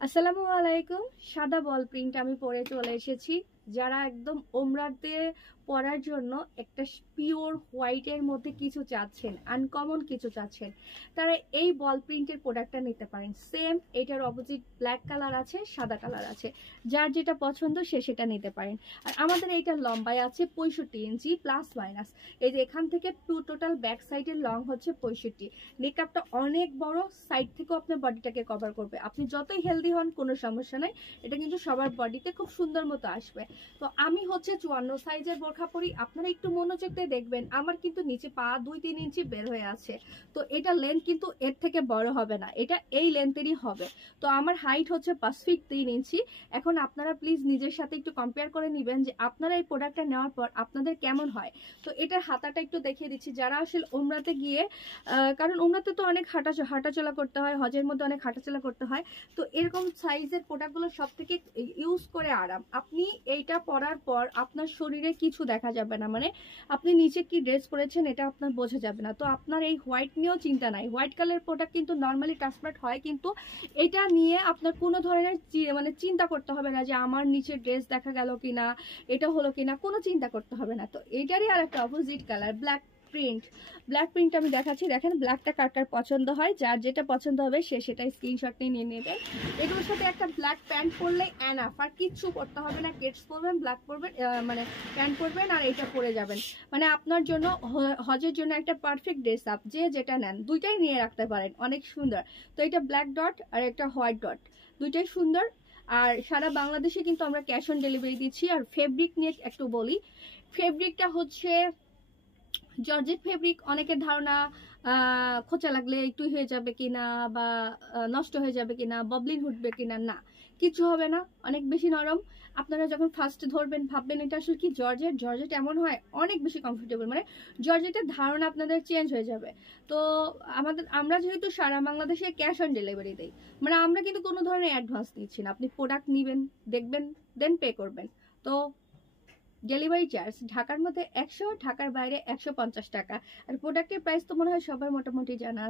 আসসালামু আলাইকুম। সাদা বল প্রিন্ট আমি পরে চলে এসেছি। যারা একদম ওমরাতে পরার জন্য একটা পিওর হোয়াইটের মধ্যে কিছু চাচ্ছেন, আনকমন কিছু চাচ্ছেন, তারা এই বল প্রিন্টের প্রোডাক্টটা নিতে পারেন। সেম এটার অপোজিট ব্ল্যাক কালার আছে, সাদা কালার আছে, যার যেটা পছন্দ সে সেটা নিতে পারেন। আর আমাদের এইটা লম্বায় আছে 65 ইঞ্চি প্লাস মাইনাস। এই যে এখান থেকে টোটাল ব্যাক সাইডের লং হচ্ছে 65। মেকআপটা অনেক বড়, সাইড থেকেও আপনার বডিটাকে কভার করবে। আপনি যতই হেলদি হন কোনো সমস্যা নাই, এটা কিন্তু সবার বডিতে খুব সুন্দর মতো আসবে। তো আমি হচ্ছে 54 সাইজের বোরখা পরি। আপনারা একটু মনোযোগ দিয়ে দেখবেন, আমার কিন্তু নিচে পা 2-3 ইঞ্চি বের হয়ে আছে। তো এটা লেন্থ কিন্তু এর থেকে বড় হবে না, এটা এই লেন্থেরই হবে। তো আমার হাইট হচ্ছে 5 ফিট 3 ইঞ্চি। এখন আপনারা প্লিজ নিজের সাথে একটু কম্পেয়ার করে নেবেন যে আপনারা এই প্রোডাক্টটা নেওয়ার পর আপনাদের কেমন হয়। তো এটার হাতাটা একটু দেখিয়ে দিচ্ছি। যারা আসলে ওমরাতে গিয়ে, কারণ ওমরাতে তো অনেক হাঁটাচলা করতে হয়, হজের মধ্যে অনেক হাঁটাচলা করতে হয়, তো এরকম সাইজের প্রোডাক্টগুলো সব থেকে ইউজ করে আরাম। আপনি এইটা পরার পর আপনার শরীরে কিছু দেখা যাবে না, মানে আপনি নিচে কি ড্রেস পরেছেন এটা আপনার বোঝা যাবে না। তো আপনার এই হোয়াইট নিয়েও চিন্তা নাই, হোয়াইট কালার প্রোডাক্ট কিন্তু নর্মালি ট্রান্সপারেন্ট হয়, কিন্তু এটা নিয়ে আপনার কোনো ধরনের মানে চিন্তা করতে হবে না যে আমার নিচে ড্রেস দেখা গেল কিনা, এটা হলো কিনা, কোনো চিন্তা করতে হবে না। তো এটারই আর একটা opposite colour black print. Black print আমি দেখাচ্ছি, দেখেন ব্ল্যাকটা কার কার পছন্দ হয়, যার যেটা পছন্দ হবে সে সেটাই স্ক্রিনশট নিয়ে নেবেন। এগুলোর সাথে একটা ব্ল্যাক প্যান্ট পরলে এনাফ, আর কিচ্ছু করতে হবে না। কেটস পরবেন, ব্ল্যাক পরবেন, মানে প্যান্ট পরবেন আর এটা পরে যাবেন, মানে আপনার জন্য হজের জন্য একটা পারফেক্ট ড্রেস আপ। যে যেটা নেন দুইটাই নিয়ে রাখতে পারেন, অনেক সুন্দর। তো এটা ব্ল্যাক ডট আর একটা হোয়াইট ডট, দুইটাই সুন্দর। আর সারা বাংলাদেশে কিন্তু আমরা ক্যাশ অন ডেলিভারি দিচ্ছি। আর ফেব্রিক নিয়ে একটু বলি, ফেব্রিকটা হচ্ছে জর্জেট ফেব্রিক। অনেকের ধারণা খোঁচা লাগলে একটু হয়ে যাবে কিনা, বা নষ্ট হয়ে যাবে কিনা, ববলিন উঠবে কিনা, না কিছু হবে না, অনেক বেশি নরম। আপনারা যখন ফার্স্ট ধরবেন ভাববেন এটা আসলে কি জর্জেট। জর্জেট এমন হয় অনেক বেশি কমফোর্টেবল, মানে জর্জেটের ধারণা আপনাদের চেঞ্জ হয়ে যাবে। তো আমরা যেহেতু সারা বাংলাদেশে ক্যাশ অন ডেলিভারি দিই, মানে আমরা কিন্তু কোনো ধরনের অ্যাডভান্স নিচ্ছি না। আপনি প্রোডাক্ট নেবেন, দেখবেন, দেন পে করবেন। তো ডেলিভারি চার্জ ঢাকার মধ্যে 100, ঢাকার বাইরে 150 টাকা। আর প্রোডাক্টের প্রাইস তো মনে হয় সবার মোটামুটি জানা।